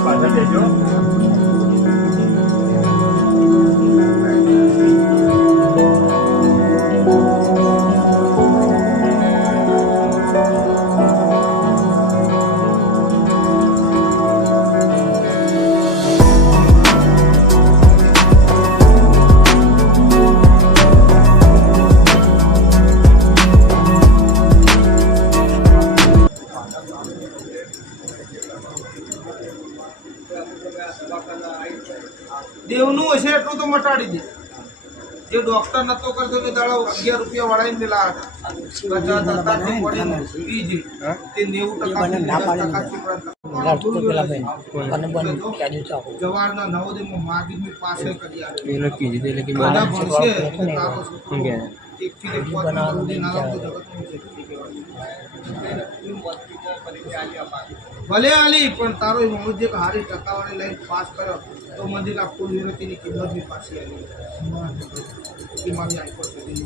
પાછળ દેજો. દેવનું હશે એટલું તો મટાડી દે. જે ડોક્ટર નતો કરતો તે દાડો 11 રૂપિયા વાળાને પેલા હતા 50 પીજી તે 90% જવારના નવોદયમાં માગીની પાસે કરી આપે એ લખી દીધું એટલે કે બધા ભણશે તારો શું એક થી એક બનાવવાનું નામ તો જગતનું છે ભલે આલી પણ તારો જે હારી ટકાવાળી લઈને પાસ કર્યો તો મંદિર આ ફૂલ વિનતીની કિંમત બી પાછી આવી મારી આઈપોડ સુધી